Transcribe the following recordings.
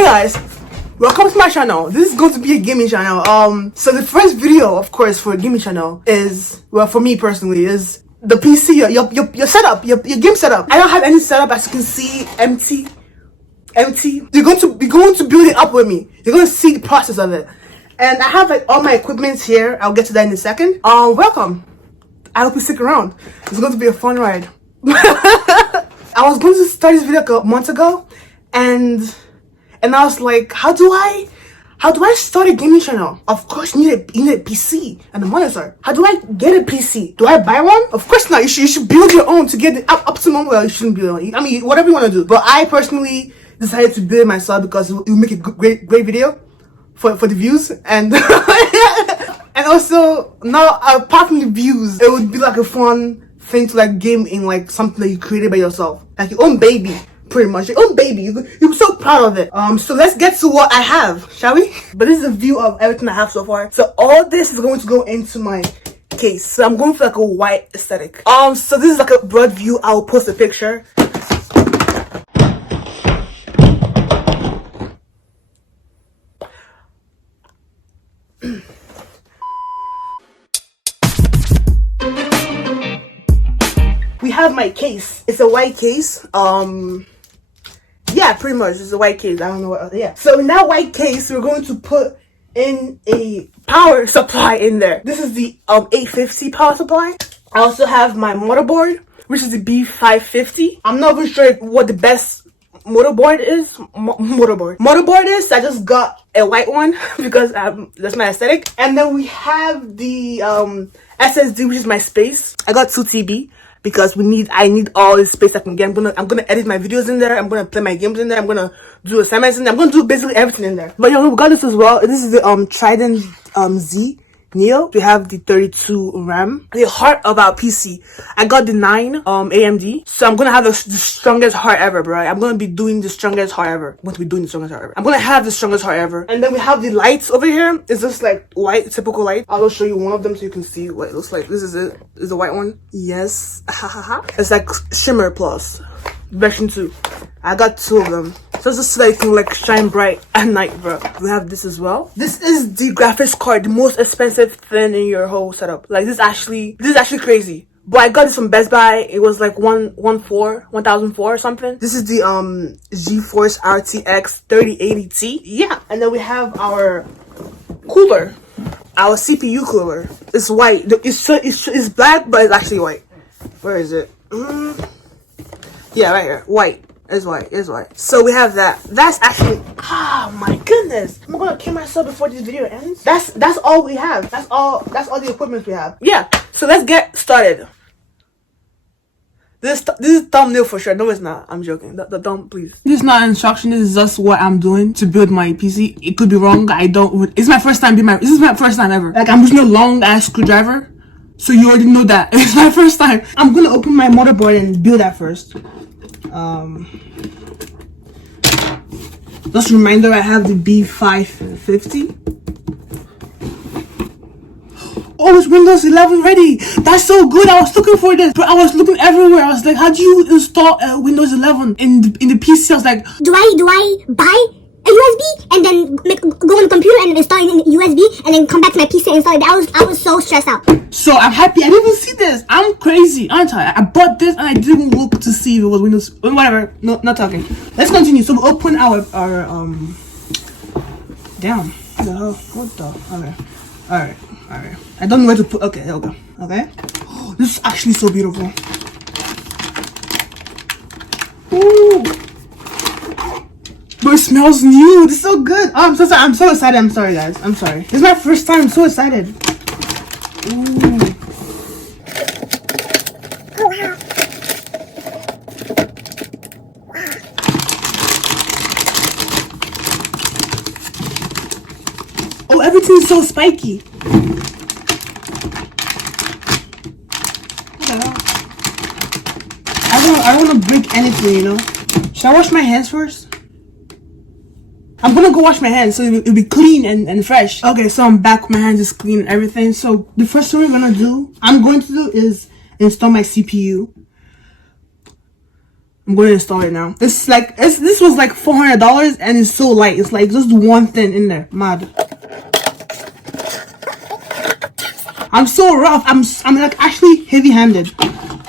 Hey guys, welcome to my channel. This is going to be a gaming channel. So the first video, of course, for a gaming channel is, well, for me personally, is the PC, your setup, your game setup. I don't have any setup, as you can see, empty. You're going to build it up with me. You're going to see the process of it. And I have like all my equipment here. I'll get to that in a second. Welcome. I hope you stick around. It's going to be a fun ride. I was going to start this video a month ago, and I was like, how do I start a gaming channel? Of course, you need a PC and a monitor. How do I get a PC? Do I buy one? Of course not. You should build your own to get the optimum. Well, you shouldn't build it. I mean, whatever you want to do. But I personally decided to build it myself because it will make a great video for the views, and and also now apart from the views, it would be like a fun thing to like game in, like something that you created by yourself, like your own baby. Pretty much your own baby. You're so proud of it. So let's get to what I have, shall we? But this is a view of everything I have so far. So all this is going to go into my case. So I'm going for like a white aesthetic. So this is like a broad view. I'll post a picture. We have my case. It's a white case. Yeah, pretty much. It's a white case. I don't know what else. Yeah. So in that white case, we're going to put in a power supply in there. This is the 850 power supply. I also have my motherboard, which is the B550. I'm not even sure what the best motherboard is. Motherboard is. I just got a white one because that's my aesthetic. And then we have the SSD, which is my space. I got 2 TB. Because I need all this space I can get. I'm gonna edit my videos in there. I'm gonna play my games in there. I'm gonna do assignments in there. I'm gonna do basically everything in there. But we got this as well. This is the Trident Z Neo. We have the 32 RAM. The heart of our PC. I got the 9 AMD. So I'm gonna have the strongest heart ever, bro. I'm gonna be doing the strongest heart ever. I'm gonna have the strongest heart ever. And then we have the lights over here. It's just like white, typical light. I'll just show you one of them so you can see what it looks like. This is it. This is the white one. Yes. It's like Shimmer Plus version 2. I got 2 of them. So it's just so that it can like shine bright at night, bro. We have this as well. This is the graphics card, the most expensive thing in your whole setup. Like this is actually crazy. But I got this from Best Buy. It was like 1,004 or something. This is the GeForce RTX 3080 Ti. Yeah. And then we have our cooler. Our CPU cooler. It's white. It's black, but it's actually white. Where is it? Yeah, right here. White. It's white. So we have that. That's actually, oh my goodness. I'm gonna kill myself before this video ends. That's all we have. That's all the equipment we have. Yeah. So let's get started. This is thumbnail for sure. No, it's not. I'm joking. The thumb, please. This is not instruction. This is just what I'm doing to build my PC. It could be wrong. It's my first time this is my first time ever. Like I'm using a long ass screwdriver. So you already know that. It's my first time. I'm gonna open my motherboard and build that first. Just a reminder, I have the B550. Oh, it's Windows 11 ready. That's so good. I was looking for this, but I was looking everywhere. I was like, how do you install Windows 11 in the PC? I was like, do I buy a USB and then go on the computer and install it in USB and then come back to my PC and install it? I was so stressed out. So I'm happy. I didn't even see this. I'm crazy, aren't I? I bought this and I didn't look to see if it was Windows. Whatever. No, not talking. Let's continue. So we open our damn. What the hell? What the? Okay. Alright. I don't know where to put. Okay, there we go. Okay. Oh, this is actually so beautiful. Ooh. But it smells new. This is so good. Oh, I'm so sorry. I'm so excited. I'm sorry, guys. I'm sorry. This is my first time. I'm so excited. Ooh. Oh, everything is so spiky. I don't want to break anything, you know. Should I wash my hands first? I'm gonna go wash my hands so it'll be clean and fresh. Okay, so I'm back. My hands is clean and everything. So the first thing I'm going to do is install my CPU. I'm going to install it now. This was like $400 and it's so light. It's like just one thing in there. Mad. I'm so rough. I'm like actually heavy-handed. So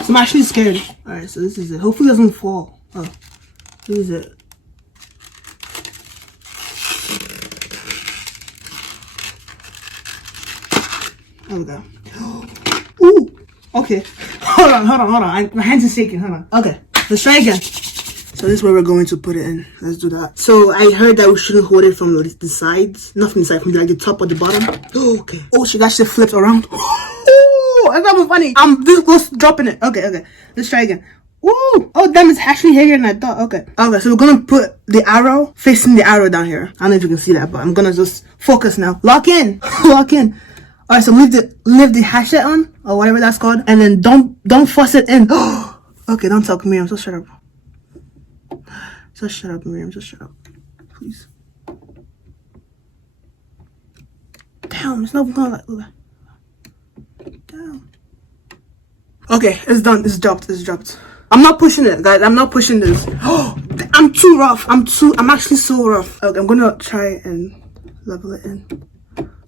I'm actually scared. Alright, so this is it. Hopefully it doesn't fall. Oh, this is it. There we go. Ooh. Okay. Hold on. My hands are shaking. Hold on. Okay. Let's try again. So this is where we're going to put it in. Let's do that. So I heard that we shouldn't hold it from the sides. Not from the side, from like the top or the bottom. Oh, okay. Oh shit, that shit flips around. Ooh, that was funny. I'm this close to dropping it. Okay. Let's try again. Ooh. Oh damn, it's actually heavier than I thought. Okay, so we're gonna put the arrow facing the arrow down here. I don't know if you can see that, but I'm gonna just focus now. Lock in. Lock in. Alright, so leave the hatchet on, or whatever that's called, and then don't force it in. Okay, don't talk to me. I'm so shut up. Just shut up, Miriam. Just shut up, please. Damn, it's not going like. Damn. Okay, it's done. It's dropped. I'm not pushing it, guys. I'm not pushing this. I'm too rough. I'm actually so rough. Okay, I'm gonna try and level it in.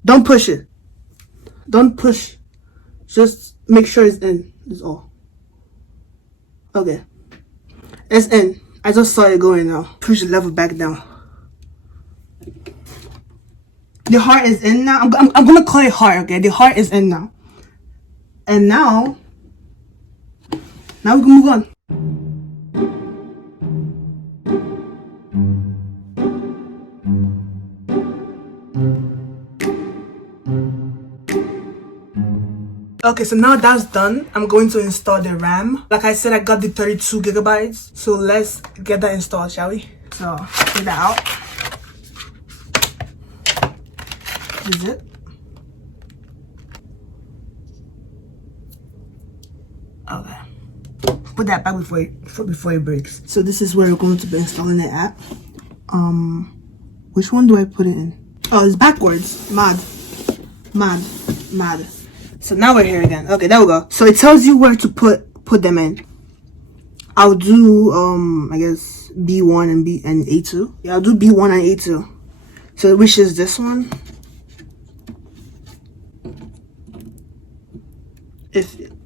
Don't push it. Don't push. Just make sure it's in. Is all. Okay. It's in. I just saw it going now. Push the level back down. The heart is in now. I'm gonna call it heart, okay? The heart is in now. And now we can move on. Okay, so now that's done, I'm going to install the RAM. Like I said, I got the 32 gigabytes. So let's get that installed, shall we? So, take that out. This is it. Okay. Put that back before it breaks. So this is where we're going to be installing it at. Which one do I put it in? Oh, it's backwards. Mad. So now we're here again. Okay, there we go. So it tells you where to put them in. I'll do I guess B1 and A2. Yeah, I'll do B1 and A2. So which is this one?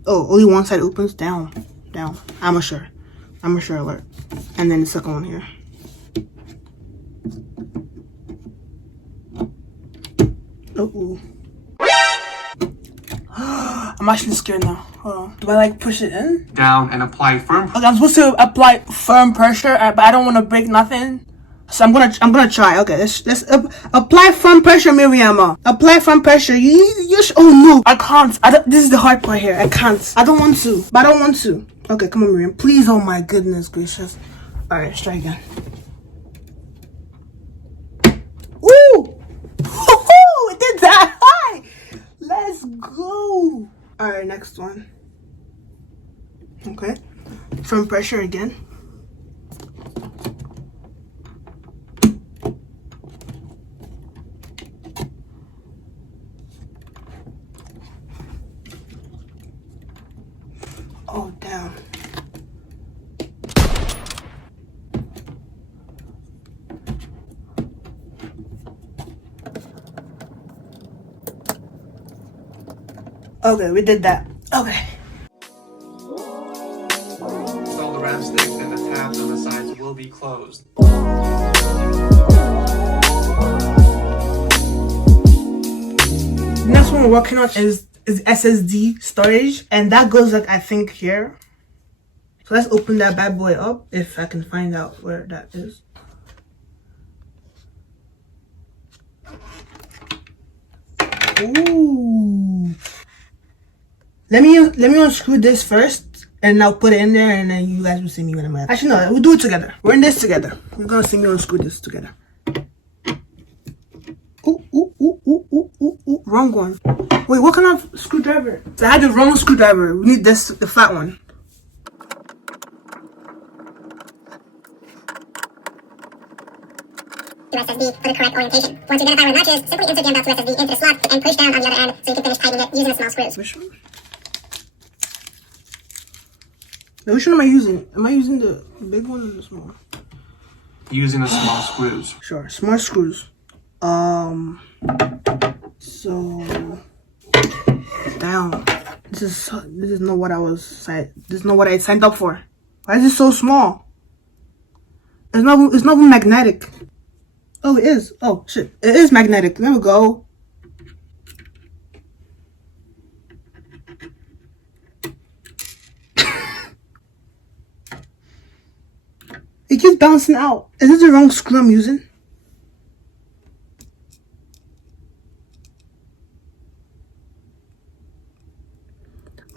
Only one side opens. Down. I'm sure alert. And then the second one here. Oh. I'm actually scared now. Hold on. Do I like push it in? Down and apply firm. Okay, I'm supposed to apply firm pressure, but I don't want to break nothing. So I'm gonna try. Okay, let's apply firm pressure, Miriam. Apply firm pressure. Oh no, I can't. This is the hard part here. I can't. I don't want to, but I don't want to. Okay, come on, Miriam. Please. Oh my goodness gracious. All right, let's try again. Ooh! It did that high. Let's go. All right, next one. Okay, firm pressure again. Oh, damn. Okay, we did that. Okay. Install the RAM stick and the tabs on the sides will be closed. Next one we're working on is SSD storage, and that goes like I think here. So let's open that bad boy up if I can find out where that is. Ooh. Let me unscrew this first, and I'll put it in there, and then you guys will see me when I'm at. Actually, no, we'll do it together. We're in this together. We're gonna see me unscrew this together. Ooh, wrong one. Wait, what kind of screwdriver? So I had the wrong screwdriver. We need this, the flat one. SSD for the correct orientation. Once you identify where the match is, simply insert the M.2 SSD into the slot and push down on the other end so you can finish tightening it using the small screws. Which one? Which one am I using? Am I using the big one or the small one? Using the small screws. Sure, smart screws. So damn, this is not what this is not what I signed up for. Why is it so small? It's not even magnetic. Oh, it is. Oh shit, it is magnetic. There we go. It keeps bouncing out. Is this the wrong screw I'm using?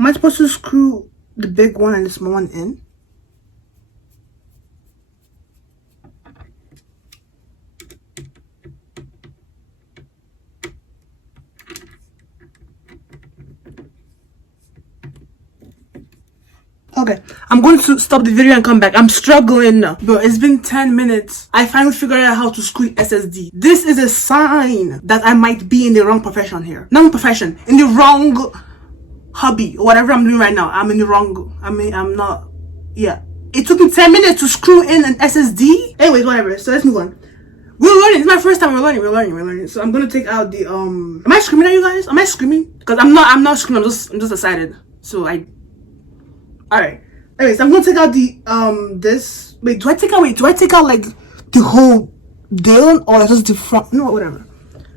Am I supposed to screw the big one and the small one in? Okay, I'm going to stop the video and come back. I'm struggling now. Bro, it's been 10 minutes. I finally figured out how to screw SSD. This is a sign that I might be in the wrong profession here. Not profession, in the wrong hobby. Or whatever I'm doing right now. I'm in the wrong, I'm not, yeah. It took me 10 minutes to screw in an SSD. Anyways, whatever. So let's move on. We're learning. It's my first time. We're learning. So I'm gonna take out the, am I screaming at you guys? Am I screaming? Because I'm not screaming. I'm just excited. So alright. Anyways, I'm gonna take out the this. Wait, do I take out like the whole deal or just the front? No, whatever.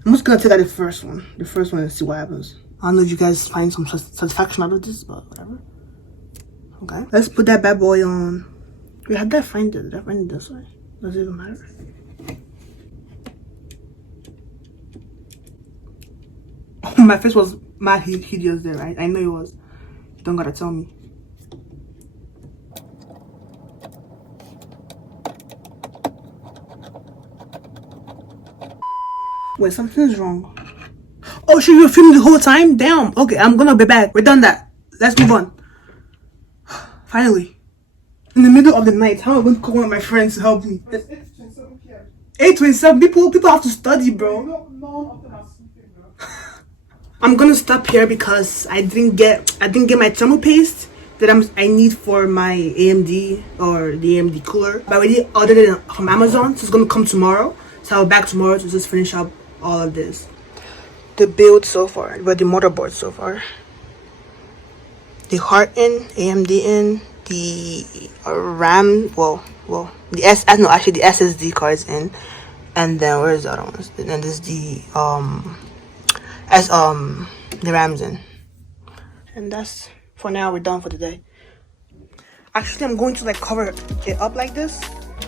I'm just gonna take out the first one. And see what happens. I don't know if you guys find some satisfaction out of this, but whatever. Okay. Let's put that bad boy on. Wait, how did I find it? Did I find it this way? Does it even matter? My face was mad hideous there. I know it was. You don't gotta tell me. Wait, something's wrong. Oh shit, you were filming the whole time? Damn. Okay, I'm gonna be back. We're done that. Let's move on. Finally. In the middle of the night, how am I going to call one of my friends to help me? 8:27. People have to study, bro. I'm gonna stop here because I didn't get my thermal paste that I need for my AMD or the AMD cooler. But I already ordered it from Amazon, so it's gonna come tomorrow. So I'll be back tomorrow to just finish up all of this. The build so far, but the motherboard so far. The heart in, AMD in, the RAM, the SSD cards in, and then where's the other ones? And then there's the RAMs in. And that's, for now, we're done for today. Actually, I'm going to like cover it up like this,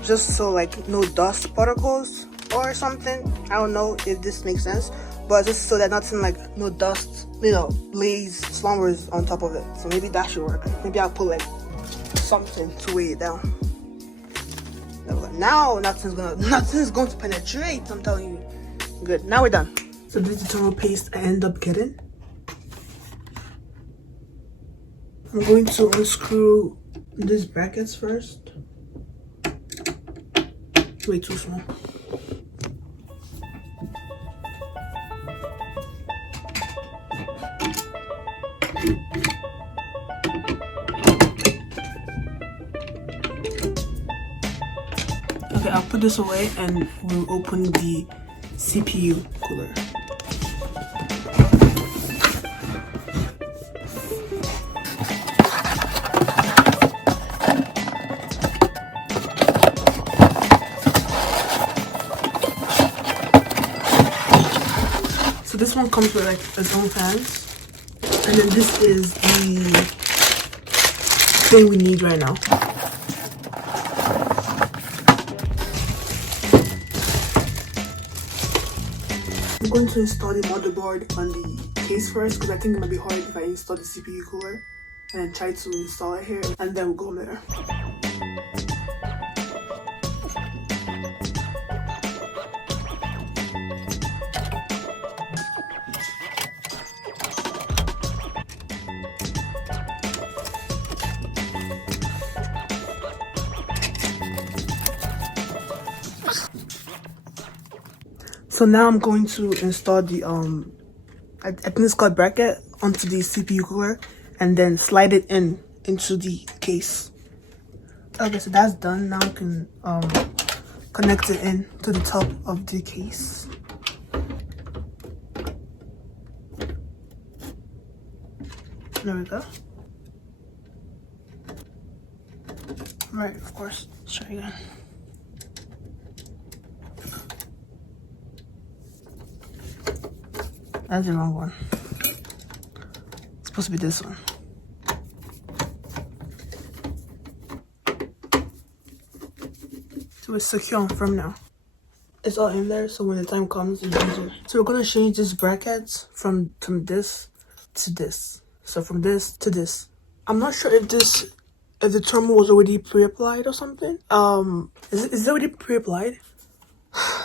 just so like no dust particles or something. I don't know if this makes sense, but just so that nothing like no dust, lays slumbers on top of it. So maybe that should work. Maybe I'll put like something to weigh it down. Now nothing's going to penetrate. I'm telling you. Good. Now we're done. So this is the thermal paste I end up getting. I'm going to unscrew these brackets first. Way too small. Okay, I'll put this away and we'll open the CPU cooler. So this one comes with like its own fans, and then this is the thing we need right now. I'm going to install the motherboard on the case first because I think it might be hard if I install the CPU cooler and try to install it here, and then we'll go there. So now I'm going to install the I think it's called bracket onto the CPU cooler and then slide it into the case. Okay, so that's done. Now we can connect it in to the top of the case. There we go. Right, of course. Let's try again. That's the wrong one. It's supposed to be this one. So it's secure and firm now. It's all in there, so when the time comes, it's easier. So we're gonna change this brackets from this to this. So from this to this. I'm not sure if the terminal was already pre-applied or something. Is it already pre-applied?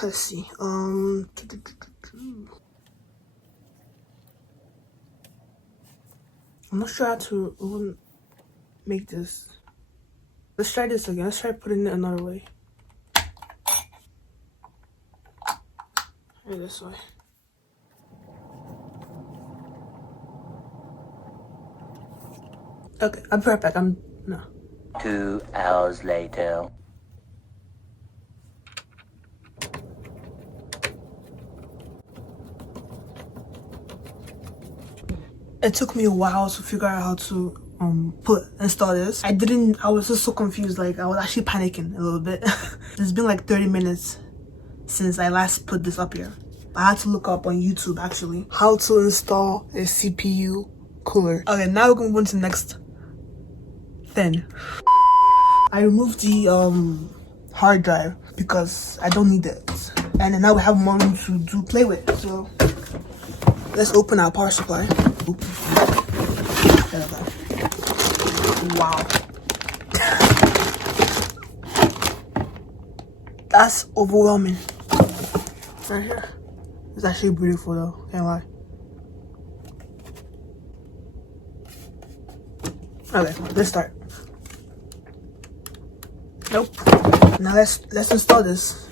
Let's see. I'm not sure how to make this. Let's try this again. Let's try putting it another way. Try this way. Okay, I'm right back. No. 2 hours later. It took me a while to figure out how to install this. I was just so confused. Like, I was actually panicking a little bit. It's been like 30 minutes since I last put this up here. I had to look up on YouTube actually how to install a CPU cooler. Okay, now we're gonna go into the next thing. I removed the hard drive because I don't need it, and then now we have more room to play with. So let's open our power supply. Oops. There we go. Wow. That's overwhelming. Right here. It's actually beautiful though, can't lie. Okay, let's start. Nope. Now let's install this.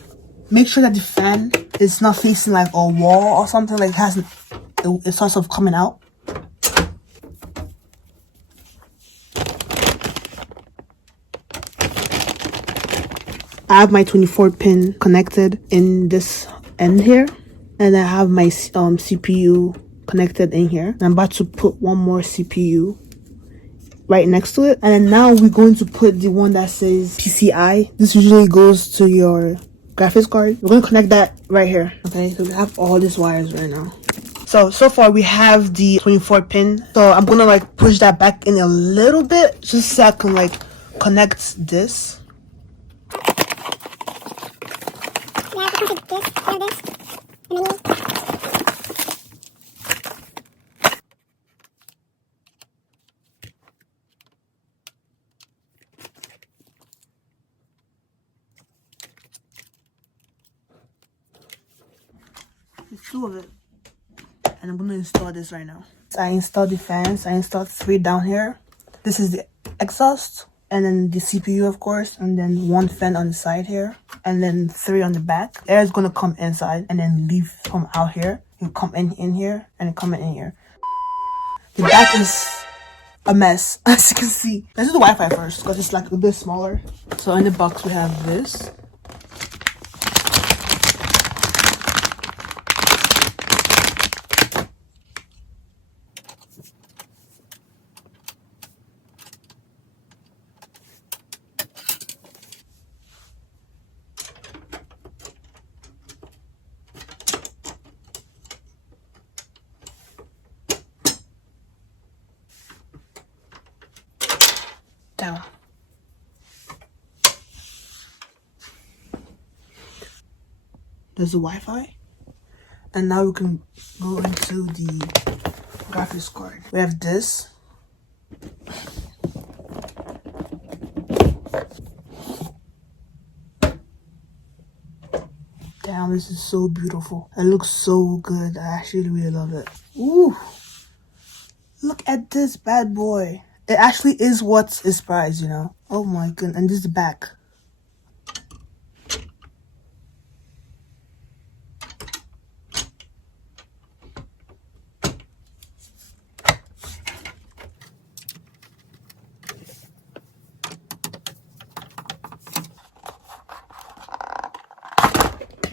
Make sure that the fan is not facing like a wall or something, like it starts off coming out. I have my 24 pin connected in this end here, and I have my CPU connected in here. I'm about to put one more CPU right next to it, and then now we're going to put the one that says PCI. This usually goes to your graphics card. We're going to connect that right here. Okay, so we have all these wires right now. So far we have the 24 pin. So I'm gonna like push that back in a little bit just so I can like connect this. There's 2 of it. And I'm gonna install this right now. So I installed the fans. I installed 3 down here. This is the exhaust, and then the CPU of course, and then 1 fan on the side here, and then 3 on the back. Air is gonna come inside and then leave from out here. You come in here and come in here. The back is a mess, as you can see. Let's do the Wi-Fi first because it's like a bit smaller. So in the box we have this. Down. There's the Wi-Fi, and now we can go into the graphics card. We have this. Damn, this is so beautiful. It looks so good. I actually really love it. Ooh, look at this bad boy. It actually is what is prized, you know. Oh my goodness. And this is the back.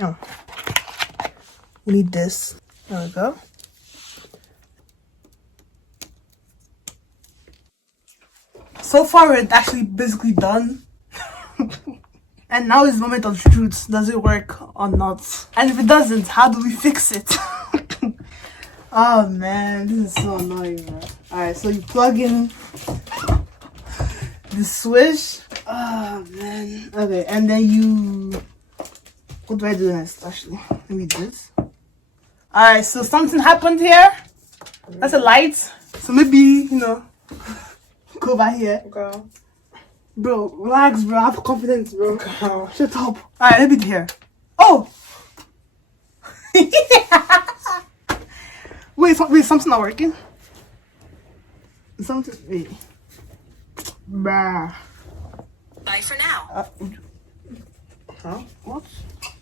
Oh. We need this. There we go. So far, it's actually basically done. And now is the moment of truth. Does it work or not? And if it doesn't, how do we fix it? Oh man, this is so annoying, man. Alright, so you plug in the switch. Oh man. Okay, and then you... What do I do next, actually? Maybe this. Alright, so something happened here. That's a light. So maybe, you know, go by here. Okay. Bro, relax, bro. Have confidence, bro. Okay. Shut up. Alright, let me here. Oh! Wait, something not working? Something... Wait. Bruh. Bye for now. Huh? What?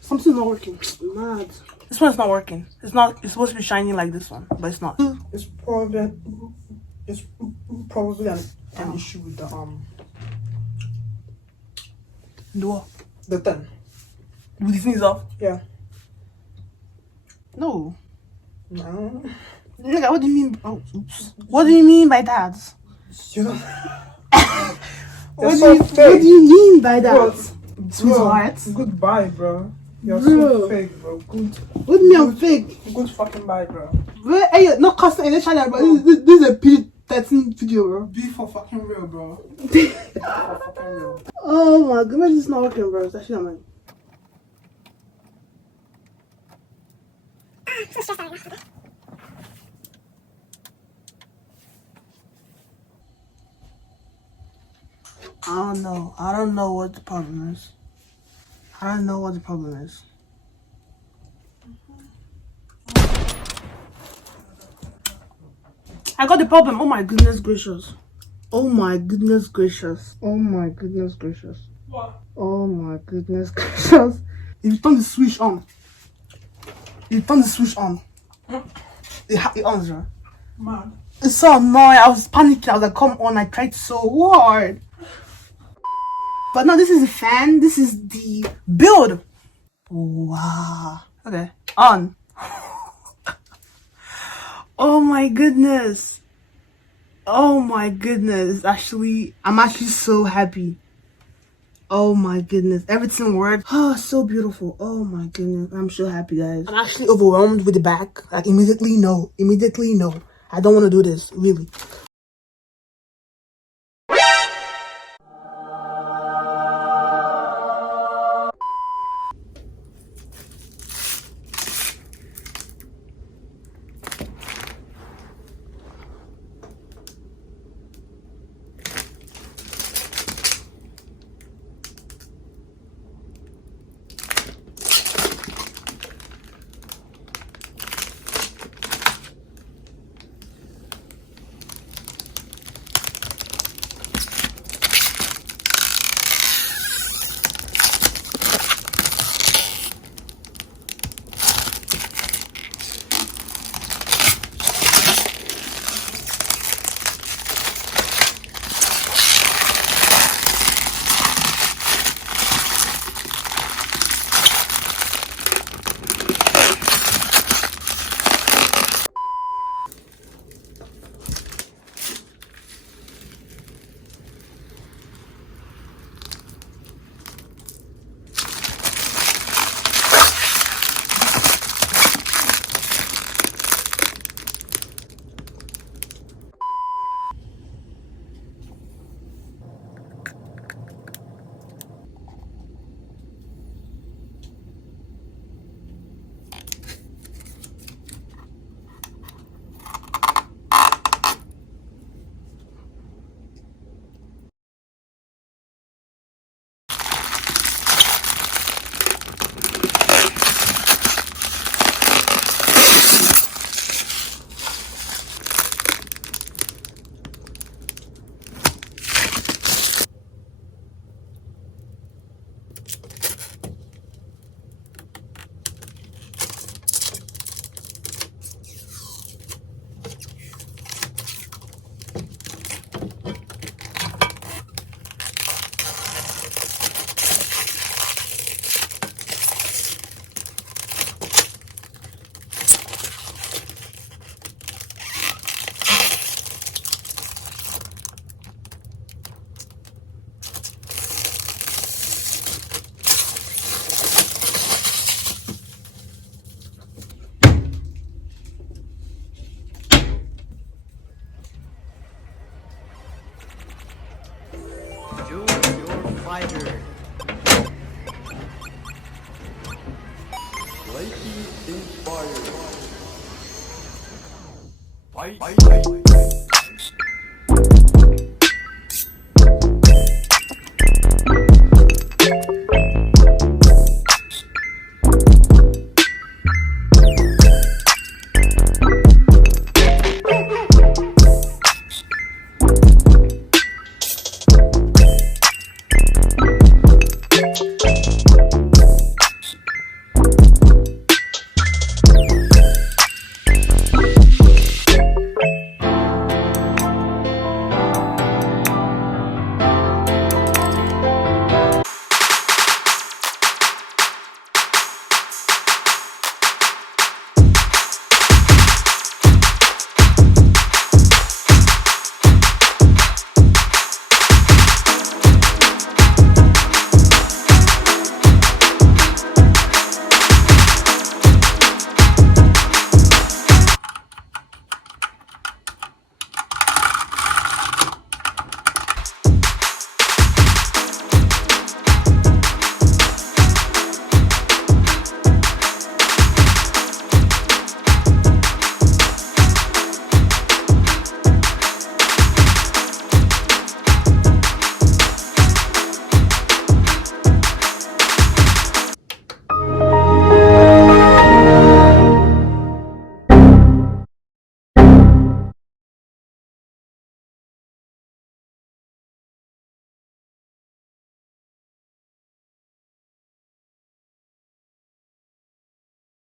Something's not working. Mad. This one's not working. It's not. It's supposed to be shining like this one, but it's not. It's probably an issue with Do what? the thing. With the things off? Yeah. No. No. Nigga, what do you mean? Oh, oops. What do you mean by that? You know. What do you mean by that? Sweetheart. Goodbye, bro. You're Bro. so fake, bro. Good. What do you mean I'm fake? Good fucking bye, bro. Bro, hey, not cussing in the channel, but this is a PG-13 video, bro. Be for fucking real, bro. Be for fucking real. Oh my goodness, it's not working, bro. It's actually not working. I don't know. I don't know what the problem is. I don't know what the problem is. I got the problem. Oh my goodness gracious. Oh my goodness gracious. Oh my goodness gracious. What? Oh my goodness gracious. If you turn the switch on. It on, right? Man. It's so annoying. I was panicking. I was like, come on. I tried so hard. But no, this is the fan. This is the build. Wow. Okay. On. Oh my goodness. Oh my goodness. I'm actually so happy. Oh my goodness. Everything worked. Oh, so beautiful. Oh my goodness. I'm so happy, guys. I'm actually overwhelmed with the back. Like, immediately no. I don't want to do this, really. Nike inspired. Fight.